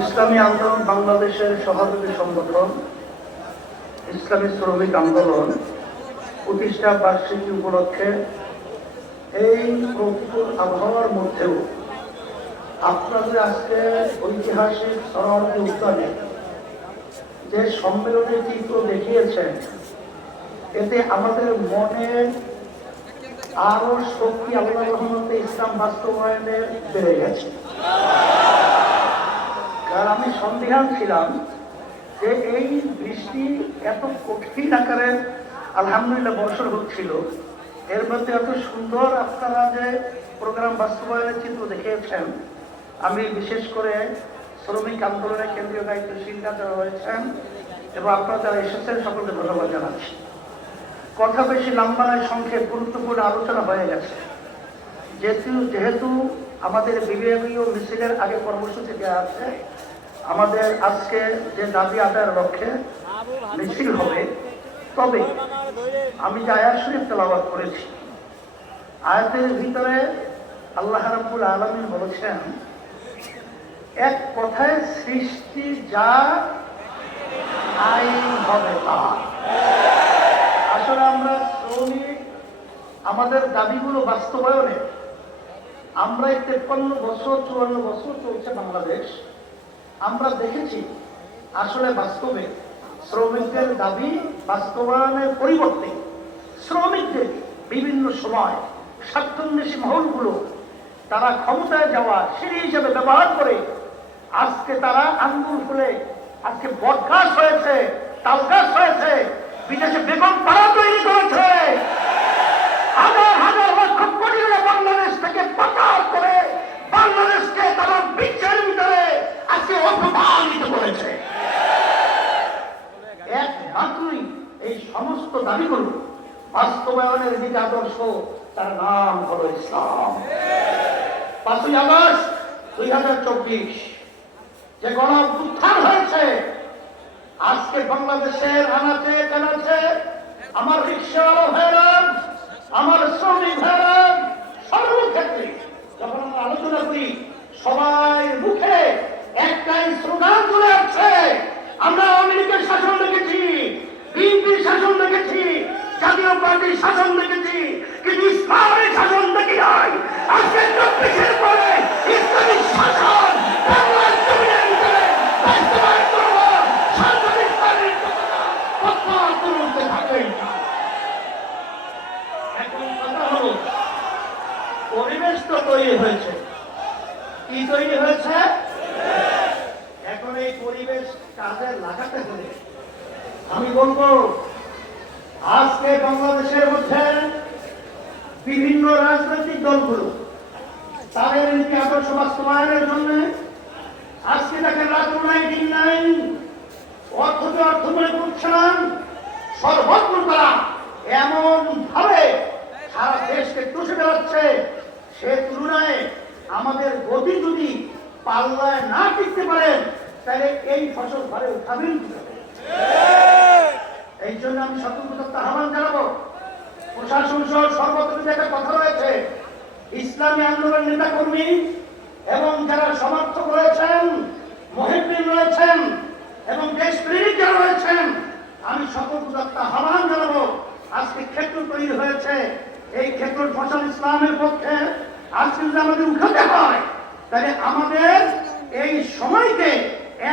ইসলামী আন্দোলন বাংলাদেশের সভাপতি সংগঠন ইসলামী শ্রমিক আন্দোলন প্রতিষ্ঠা বার্ষিকী উপলক্ষে এই প্রতিকূল আবহাওয়ার মধ্যেও আপনাদের আজকে ঐতিহাসিক সমাবেশ উদ্যানে যে সম্মেলনের চিত্র দেখিয়েছেন, এতে আমাদের মনে আরো শক্তি আল্লাহ রহমতে ইসলাম বাস্তবায়নে বেড়ে গেছে। কারণ আমি সন্দিহান ছিলাম যে এই বৃষ্টি এত কঠিন আকারে আলহামদুলিল্লাহ বর্ষণ হচ্ছিল, এর মধ্যে এত সুন্দর আপনারা যে প্রোগ্রাম বাস্তবায়নের চিত্র দেখিয়েছেন, আমি বিশেষ করে শ্রমিক আন্দোলনের কেন্দ্রীয় দায়িত্বশীল যারা রয়েছেন এবং আপনারা যারা এসেছেন সকলকে ধন্যবাদ জানাচ্ছি। কথা বেশি লম্বা নয়, সংক্ষেপ গুরুত্বপূর্ণ আলোচনা হয়ে গেছে। যেহেতু আমাদের বিভাগীয় মিছিলের আগে কর্মসূচি দেওয়া আছে, আমাদের আজকে যে দাবি আদায়ের লক্ষ্যে মিছিল হবে, তবে আমি যে আয়াত শরীফ তেলাওয়াত করেছি, আয়াতের ভিতরে আল্লাহ রাব্বুল আলামিন বলেছেন, এক কথায় সৃষ্টি যা আইন হবে তা। আসলে আমরা শ্রমিক আমাদের দাবিগুলো বাস্তবায়নে আমরা 53 বছর 54 বছর চলছে বাংলাদেশ, আমরা দেখেছি আসলে বাস্তবে শ্রমিকদের দাবি বাস্তবায়নের পরিবর্তে শ্রমিকদের বিভিন্ন সময় স্বার্থান্বেষী মহলগুলো তারা ক্ষমতায় যাওয়া সিঁড়ি হিসেবে ব্যবহার করে আজকে তারা আঙ্গুল ফুলে আজকে বটগাছ হয়েছে, তালগাছ হয়েছে, বিদেশে বেগম পাড়া তৈরি করেছে, হাজার হাজার লক্ষ কোটি টাকা বাংলাদেশ থেকে পাচার করে বাংলাদেশকে তারা বিশ্বের ভিতরে আজকে অপমানিত করেছে। একমাত্রই এই সমস্ত দাবিগুলো বাস্তবায়নের দিকে আদর্শ, তার নাম হলো ইসলাম। 5ই আগস্ট 2024 যে গণ অভ্যুত্থান হয়েছে, আজকে বাংলাদেশের আনাচে কানাচে আমার রিকশাওয়ালা ভাইরা, আমার শ্রমিক ভাইরা, সর্বক্ষেত্রে যখন আমরা আলোচনা করি, সবাই মুখে একটাই স্লোগান চলে আসছে, আমরা আওয়ামী লীগের শাসন দেখেছি, বিএনপির শাসন দেখেছি, জাতীয় পার্টির শাসন দেখেছি, কিন্তু ইসলামের শাসন দেখি নাই। আজকে 24-এর পরে ইসলামিক শাসন বাংলার জমিনের ভিতরে বাস্তবায়ন করব, সাংবাদিক কথা তুলতে থাকেই। এখন কথা হলো, পরিবেশ তো তৈরি হয়েছে, কি তৈরি হয়েছে? এখন এই পরিবেশ কাজে লাগাতে হলে আমি বলবো, আজকে বাংলাদেশের মধ্যে বিভিন্ন রাজনৈতিক দলগুলো তাদের নীতি আদর্শ বাস্তবায়নের জন্য আজকে দেখেন রাত্র নাই দিন নাই, অর্থকে অর্থ মনে করছে না, সর্বত্র তারা এমন ভাবে সারা দেশকে চষে বেড়াচ্ছে, সে তুলনায় আমাদের গতি যদি পাল্লায় না টিকতে পারেন, তাহলে এই ফসল ঘরে উঠাবেন কিভাবে? এই জন্য আমি সতর্কতা আহ্বান জানাবো, প্রশাসন সহ সর্বত্র একটা কথা রয়েছে, ইসলামী আন্দোলন নেতা কর্মী এবং যারা সমর্থক রয়েছেন, মুহিব্বিন রয়েছেন এবং দেশপ্রেমিক যারা রয়েছেন, আমি সতর্কতা আহ্বান জানাবো, আজকে ক্ষেত্র তৈরি হয়েছে, এই ক্ষেত্র ফসল ইসলামের পক্ষে আজকে যদি আমাদের উঠাতে হয়, তাহলে আমাদের এই সময়কে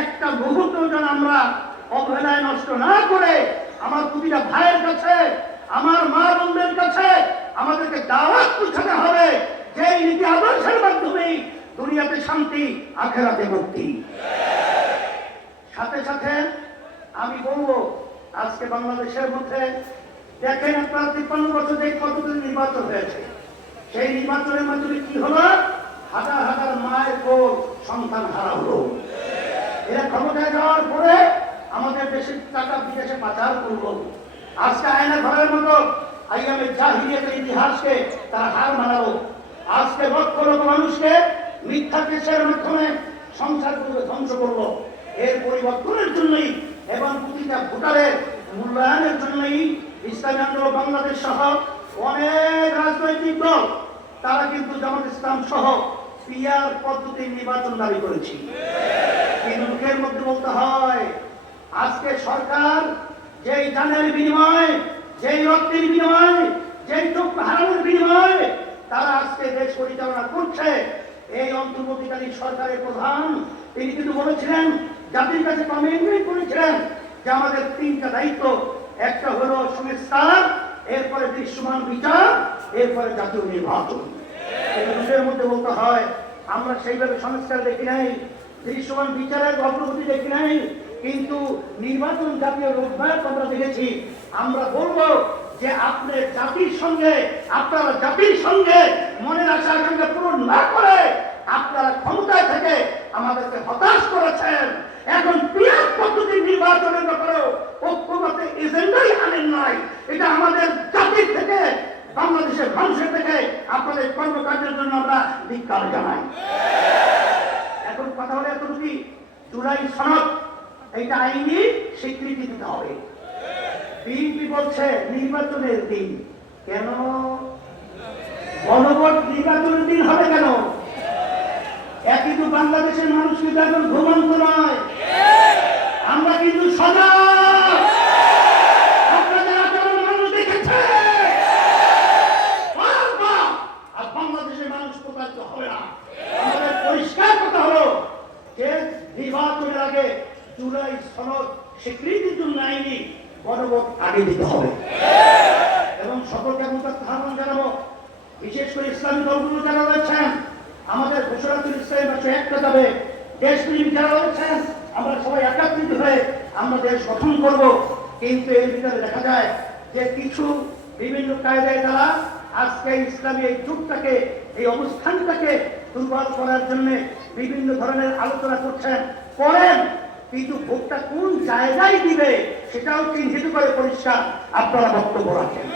একটা মুহূর্ত যেন আমরা অবহেলায় নষ্ট না করে আমার প্রতিটা ভাইয়ের কাছে, আমার মা বোনদের কাছে আমাদেরকে দাওয়াত পৌঁছাতে হবে, যে এই নীতি আদর্শের মাধ্যমেই দুনিয়াতে শান্তি, আখেরাতে মুক্তি। সাথে সাথে আমি বলবো, আজকে বাংলাদেশের মধ্যে দেখেন আপনারা 53 বছর যে কতদিন নির্বাচন হয়েছে, সেই নির্বাচনের মাধ্যমে কি হলো? হাজার হাজার মায়ের কোল সন্তান হারা হলো। এরা ক্ষমতায় যাওয়ার পরে আমাদের দেশের টাকা বিদেশে পাচার করলো। আজকে আয়না ঘরের মতো আইয়ামের জাহিলিয়াতের ইতিহাসকে তারা হার মানালো। আজকে লক্ষ লক্ষ মানুষকে মিথ্যা কেসের মাধ্যমে সংসারগুলোকে ধ্বংস করলো। এর পরিবর্তনের জন্যই এবং প্রতিটা ভোটারের মূল্যায়নের জন্যই ইসলামী আন্দোলন বাংলাদেশ সহ অনেক রাজনৈতিক দল তারা কিন্তু জামাত ইসলাম সহ পিআর পদ্ধতির নির্বাচন দাবি করেছি। কিন্তু মুখের মধ্যে বলতে হয় আজকে সরকার যেই জানের বিনিময়, যেই রক্তের বিনিময়, যেই চক্ষু হারানোর বিনিময় তারা আজকে দেশ পরিচালনা করছে, এই অন্তর্বর্তীকালীন সরকারের প্রধান তিনি কিন্তু বলেছিলেন, জাতির কাছে কমিটমেন্ট করেছিলেন যে আমাদের তিনটা দায়িত্ব, একটা হলো সংস্কার, এরপরে দৃশ্যমান বিচার, এরপরে জাতীয় নির্বাচন। মুখের মধ্যে বলতে হয় আমরা সেইভাবে সংস্কার দেখি নাই, দৃশ্যমান বিচারের অগ্রগতি দেখি নাই, কিন্তু নির্বাচন জাতীয় রোডম্যাপ আমরা দেখেছি। আমরা বলবো যে আপনার জাতির সঙ্গে, আপনারা জাতির সঙ্গে মনের আশা আকাঙ্ক্ষা পূরণ না করে আপনারা ক্ষমতায় থেকে আমাদেরকে হতাশ করেছেন। এখন পিআর পদ্ধতির নির্বাচনের ব্যাপারে ঐক্যমত এজেন্ডাই আনেন নাই। এটা আমাদের জাতির থেকে, বাংলাদেশের মানুষের থেকে আপনাদের কর্মকাণ্ডের জন্য আমরা ধিক্কার জানাই। এখন কথা হলো এতটুকু, জুলাই সনদ এটা আইনি স্বীকৃতি দিতে হবে। বিএনপি বলছে নির্বাচনের দিন, কেন গণভোট নির্বাচনের দিন হবে কেন? একই তো বাংলাদেশের মানুষ কিন্তু এখন ঘুমন্ত নয়, আমরা কিন্তু সজাগ। আপনাদের আচরণ মানুষ দেখেছে, আর বাংলাদেশের মানুষ প্রকাশিত হবে না। আমাদের পরিষ্কার কথা হলো যে নির্বাচনের আগে জুলাই সনদ স্বীকৃতির জন্য আইনি গণভোট আগে দিতে হবে। এবং সকলকে আহ্বান জানাবো, বিশেষ করে ইসলামী দলগুলো যারা রয়েছেন, আমাদের ঘোষণাতুল ইসলামের পাশে একটা যাবে, দেশপ্রেমী যারা রয়েছেন, আমরা সবাই একাত্রিত হয়ে আমরা দেশ গঠন করব। কিন্তু এর ভিতরে দেখা যায় যে কিছু বিভিন্ন কায়দায় তারা আজকে ইসলামী এই যুগটাকে, এই অবস্থানটাকে দুর্বল করার জন্য বিভিন্ন ধরনের আলোচনা করছেন, করেন, কিন্তু ভোটটা কোন জায়গায় দিবে সেটাও চিহ্নিত করে পরিষ্কার আপনারা বক্তব্য রাখেন।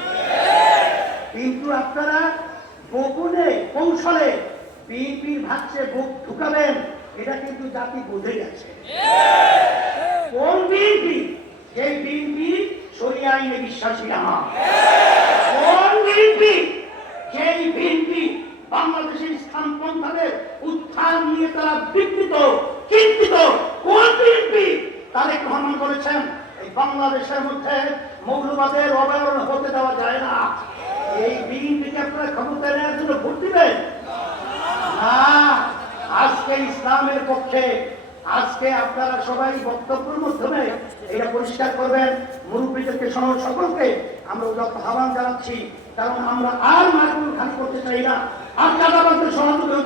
কিন্তু আপনারা গোপনে কৌশলে বিএনপির ভাগছে ভোট ঢুকাবেন, এটা কিন্তু জাতি বুঝে গেছে। কোন বিএনপি? সেই বিএনপি শরিয়া আইনে বিশ্বাসী না। কোন বিএনপি? সেই বিএনপি বাংলাদেশের ইসলামপন্থাদের উত্থান নিয়ে তারা বিকৃত, চিন্তিত। কোন বিএনপি? তারেক রহমান বলেছেন এই বাংলাদেশের মধ্যে মৌলবাদের অবহেলন হতে দেওয়া যায় না। এই বিএনপিকে আপনারা ক্ষমতা নেওয়ার জন্য ভোট দিবেন না। আজকে ইসলামের পক্ষে, আজকে আপনারা সবাই বক্তব্যের মাধ্যমে এটা পরিষ্কার করবেন। মুরব্বীদেরকে সকলকে আমরা আহ্বান জানাচ্ছি, কারণ আমরা আর মার্গুল খালি করতে চাই না। আর চাঁদাবাজদের সহযোগী